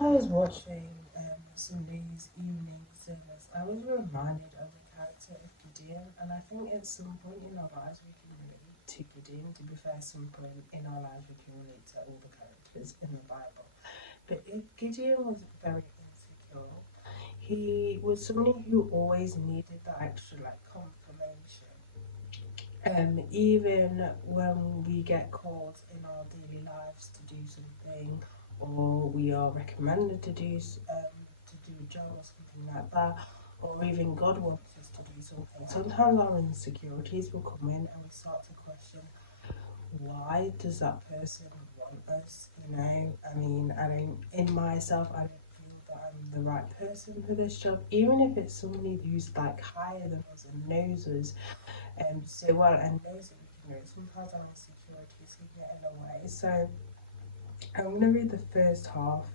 I was watching Sunday's evening service, I was reminded of the character of Gideon, and I think at some point in our lives we can relate to Gideon. To be fair, at some point in our lives we can relate to all the characters in the Bible. But Gideon was very insecure. He was somebody who always needed that extra like confirmation. Even when we get called in our daily lives to do something, or we are recommended to do a job or something like that, or even God wants us to do something, sometimes our insecurities will come in and we start to question, why does that person want us? I don't, in myself, I don't feel that I'm the right person for this job, even if it's somebody who's like higher than us and knows us so well and knows that we can do it. Sometimes our insecurities can get in the way. So I'm going to read the first half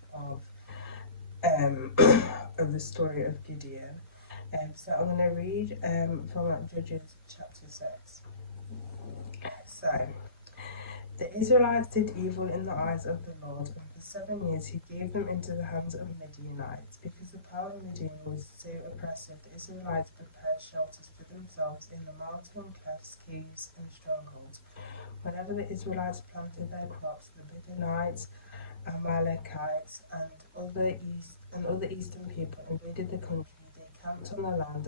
um, of the story of Gideon. So I'm going to read from Judges chapter 6. So the Israelites did evil in the eyes of the Lord, and for 7 years he gave them into the hands of Midianites. Because the power of Midian was so oppressive, the Israelites prepared shelters for themselves in the mountain clefts, caves, and strongholds. Whenever the Israelites planted their crops, the Midianites, Amalekites, and other eastern people invaded the country. They camped on the land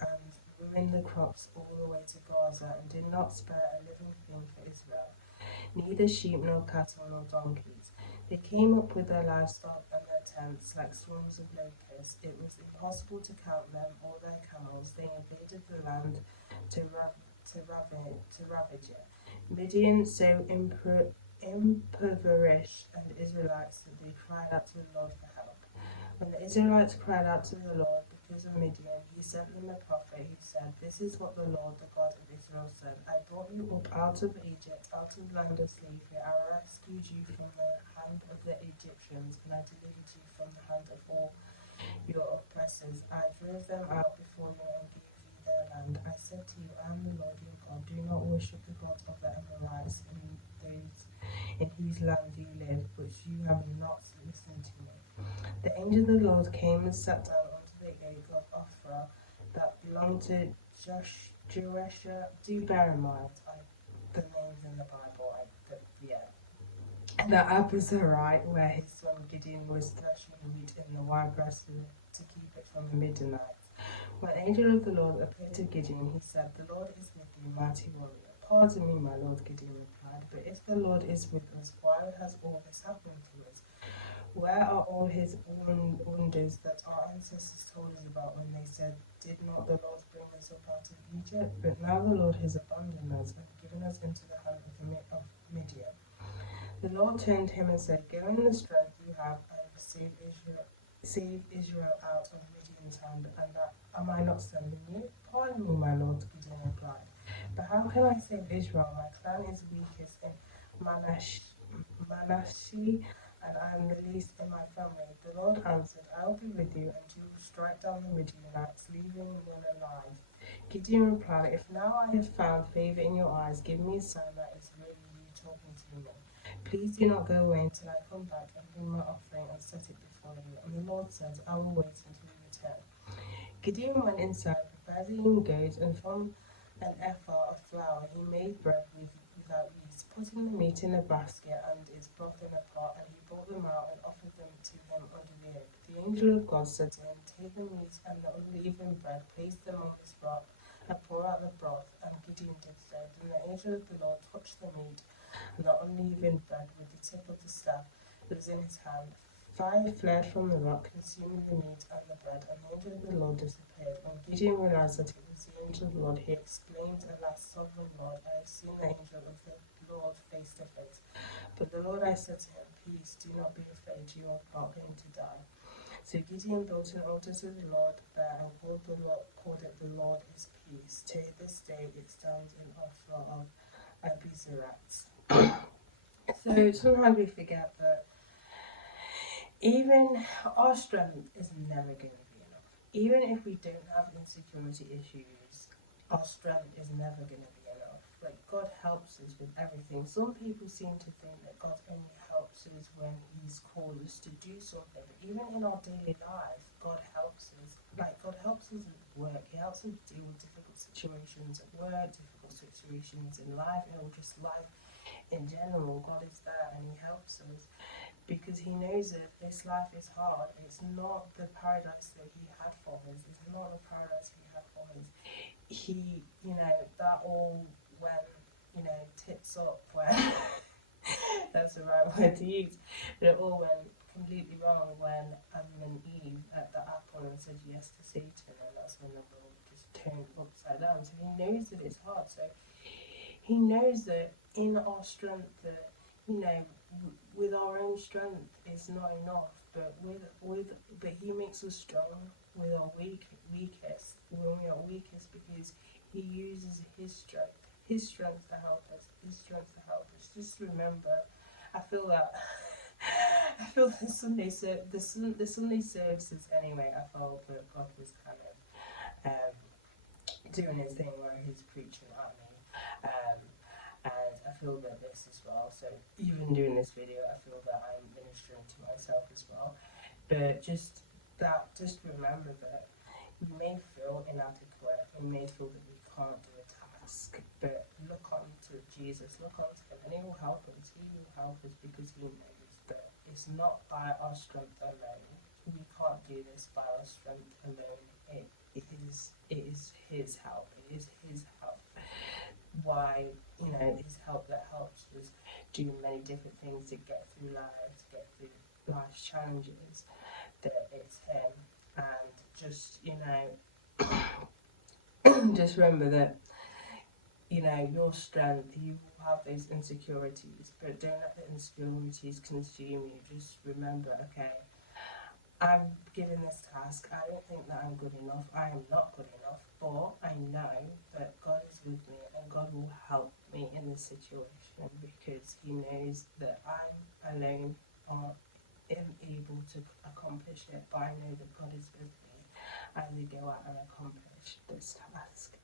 and ruined the crops all the way to Gaza, and did not spare a living thing for Israel, neither sheep nor cattle nor donkeys. They came up with their livestock and their tents like swarms of locusts. It was impossible to count them or their camels. They invaded the land to ravage it. Midian so impoverished the Israelites that they cried out to the Lord for help. When the Israelites cried out to the Lord because of Midian, he sent them a prophet who said, "This is what the Lord, the God of Israel, said. I brought you up out of Egypt, out of the land of slavery. I rescued you from the hand of the Egyptians, and I delivered you from the hand of all your oppressors. I drove them out before you and gave you their land. I said to you, I am the Lord your God. Do not worship the gods of the Amorites in whose land you live, but you have not listened to me." The angel of the Lord came and sat down onto the oak of Ophrah that belonged to Joshua. Do bear in mind, the names in the Bible, yeah. The Abazarite, where his son Gideon was threshing wheat in the winepress to keep it from the Midianites. When the angel of the Lord appeared to Gideon, he said, "The Lord is with you, mighty warrior." "Pardon me, my lord," Gideon replied, "but if the Lord is with us, why has all this happened to us? Where are all his wonders that our ancestors told us about when they said, 'Did not the Lord bring us up out of Egypt?' But now the Lord has abandoned us and given us into the hand of Midian." The Lord turned to him and said, "Go in the strength you have and save Israel out of Midian's hand, and that am I not sending you?" "Pardon me, my lord," Gideon replied, "but how can I save Israel? My clan is weakest in Manasseh, and I am the least in my family." The Lord answered, "I will be with you, and you will strike down the Midianites, leaving none alive." Gideon replied, "If now I have found favor in your eyes, give me a sign that it's really you talking to me. Please do not go away until I come back and bring my offering and set it before you." And the Lord said, "I will wait until you return." Gideon went inside, prepared a young goat, and from an ephah of flour he made bread without yeast, putting the meat in a basket and its broth in a pot, and he brought them out and offered them to him under the oak. The angel of God said to him, "Take the meat and the unleavened bread, place them on this rock, and pour out the broth." And Gideon did so. Then the angel of the Lord touched the meat and the unleavened bread with the tip of the staff that was in his hand. Fire flared from the rock, consuming the meat and the bread, and the angel of the Lord disappeared. When Gideon realized that it was the angel of the Lord, he exclaimed, "Alas, sovereign Lord, I have seen the angel of the Lord face to face." But the Lord, I said to him, "Peace, do not be afraid, you are not going to die." So Gideon built an altar to the Lord there and called it "The Lord is Peace." To this day it stands in Ophrah of Abizarites. So sometimes we forget that even our strength is never going to be enough. Even if we don't have insecurity issues, our strength is never going to be enough. like God helps us with everything. Some people seem to think that God only helps us when He's called us to do something. But even in our daily life, God helps us. Like God helps us at work. He helps us deal with difficult situations at work, difficult situations in life, just life in general. God is there and He helps us because He knows that this life is hard. It's not the paradise that He had for us. It's not the paradise He had for us. He, that all went, tits up when that's the right word to use, but it all went completely wrong when Adam and Eve ate the apple and said yes to Satan, and that's when the world just turned upside down. So He knows that it's hard. So He knows that in our strength, that with our own strength it's not enough, but but He makes us strong with our weakest, when we are weakest, because He uses His strength to help us, Just remember, I feel that I feel the Sunday services anyway. I felt that God was kind of doing His thing where He's preaching at me. And I feel that this as well. So even doing this video, I feel that I'm ministering to myself as well. But just remember that you may feel inadequate, you may feel that you can't do a task, but look on to Jesus, look on to Him, and He will help us. He will help us because He knows that it's not by our strength alone. We can't do this by our strength alone. It is His help. It is His help. Why, His help that helps us do many different things to get through life, to get through life's challenges, that it's Him. And just, just remember that, your strength, you will have those insecurities, but don't let the insecurities consume you. Just remember, okay, I'm given this task. I don't think that I'm good enough. I am not good enough, but I know that God is with me and God will help me in this situation because He knows that I'm alone or unable to accomplish it, but I know that God is with me as we go out and accomplish this task.